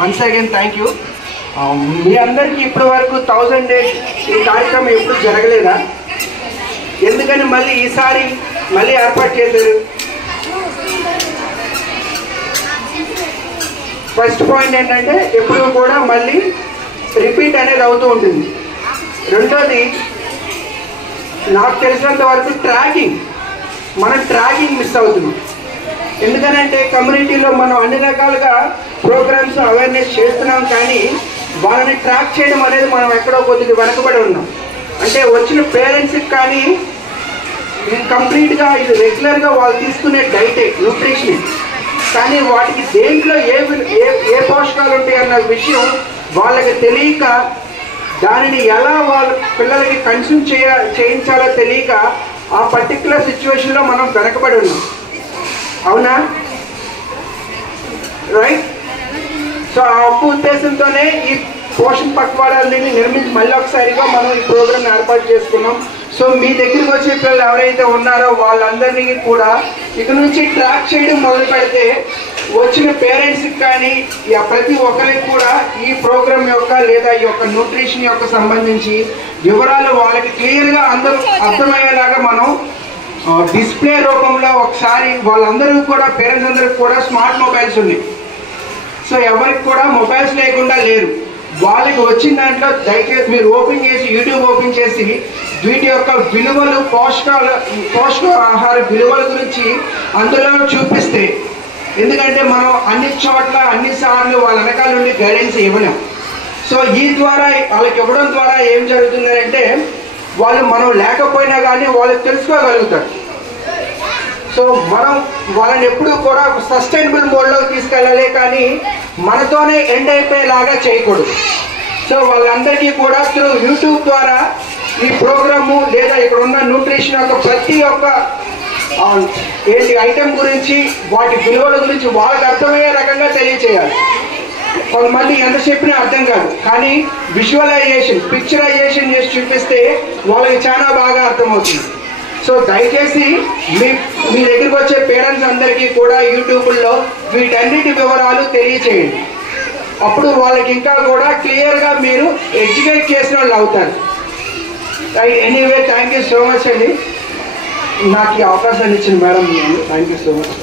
Once again thank you. మీ అందరికీ ఇప్పటి వరకు 1000 days ఈ కార్యక్రమం ఎప్పుడు జరగలేదా? ఎందుకని మళ్ళీ ఈసారి మళ్ళీ ఏర్పాటు చేశారు? ఫస్ట్ పాయింట్ ఏంటంటే ఎప్పుడు కూడా మళ్ళీ రిపీట్ అనేది అవుతూ ఉంటుంది. రెండోది, నాకు తెలిసినంత వరకు మనం ట్రాకింగ్ మిస్ అవుతున్నాం. ఎందుకనంటే కమ్యూనిటీలో మనం అన్ని రకాలుగా ప్రోగ్రామ్స్ అవేర్నెస్ చేస్తున్నాం, కానీ వాళ్ళని ట్రాక్ చేయడం అనేది మనం ఎక్కడో కొద్దిగా వెనకబడి ఉన్నాం. అంటే వచ్చిన పేరెంట్స్కి కానీ కంప్లీట్గా ఇది రెగ్యులర్గా వాళ్ళు తీసుకునే డైటే న్యూట్రిషన్, కానీ వాటికి దేంట్లో ఏ పోషకాలు ఉంటాయి అన్న విషయం వాళ్ళకి తెలియక, దానిని ఎలా వాళ్ళ పిల్లలకి కన్స్యూమ్ చేయించాలో తెలియక ఆ పర్టికులర్ సిచ్యువేషన్లో మనం వెనకబడి ఉన్నాం. అవునా? రైట్. సో ఆ ఒక్క ఉద్దేశంతోనే ఈ పోషణ పక్వాడాలని నిర్మించి మళ్ళీ ఒకసారిగా మనం ఈ ప్రోగ్రామ్ ఏర్పాటు చేసుకున్నాం. సో మీ దగ్గరికి వచ్చే పిల్లలు ఎవరైతే ఉన్నారో వాళ్ళందరినీ కూడా ఇక నుంచి ట్రాక్ చేయడం మొదలు పెడితే వచ్చిన పేరెంట్స్కి కానీ ప్రతి ఒక్కరికి కూడా ఈ ప్రోగ్రామ్ యొక్క లేదా ఈ యొక్క న్యూట్రిషన్ యొక్క సంబంధించి వివరాలు వాళ్ళకి క్లియర్గా అందరూ అర్థమయ్యేలాగా మనం డిస్ప్లే రూపంలో ఒకసారి వాళ్ళందరూ కూడా పేరెంట్స్ అందరికి కూడా స్మార్ట్ మొబైల్స్ ఉన్నాయి. సో ఎవరికి కూడా మొబైల్స్ లేకుండా లేరు. వాళ్ళకి వచ్చిన దాంట్లో దయచేసి మీరు ఓపెన్ చేసి యూట్యూబ్ ఓపెన్ చేసి వీటి యొక్క విలువలు పోషకాహార విలువల గురించి అందులో చూపిస్తే, ఎందుకంటే మనం అన్ని చోట్ల అన్నిసార్లు వాళ్ళ వెనకాల నుండి గైడెన్స్ ఇవ్వలేం. సో ఈ ద్వారా వాళ్ళకి ఇవ్వడం ద్వారా ఏం జరుగుతుందంటే మనం లేకపోయినా కానీ వాళ్ళకి తెలుసుకోగలుగుతారు. సో మనం వాళ్ళని ఎప్పుడూ కూడా సస్టైనబుల్ మోడ్లోకి తీసుకెళ్ళాలి, కానీ మనతోనే ఎండ్ అయిపోయేలాగా చేయకూడదు. సో వాళ్ళందరికీ కూడా త్రూ యూట్యూబ్ ద్వారా ఈ ప్రోగ్రాము లేదా ఇక్కడ ఉన్న న్యూట్రిషన్ యొక్క ప్రతి ఒక్క ఐటెం గురించి వాటి విలువల గురించి వాళ్ళకి అర్థమయ్యే రకంగా తెలియచేయాలి. కొంతమంది ఎంత చెప్పినా అర్థం కాదు, కానీ విజువలైజేషన్ పిక్చరైజేషన్ చేసి చూపిస్తే వాళ్ళకి చాలా బాగా అర్థమవుతుంది. సో దయచేసి మీ దగ్గరికి వచ్చే పేరెంట్స్ అందరికీ కూడా యూట్యూబ్లో వీటన్నిటి వివరాలు తెలియచేయండి. అప్పుడు వాళ్ళకి ఇంకా కూడా క్లియర్గా మీరు ఎడ్యుకేట్ చేసిన వాళ్ళు అవుతారు. Anyway thank you so much అండి, నాకు ఈ అవకాశాన్ని ఇచ్చిన madam. Thank you so much.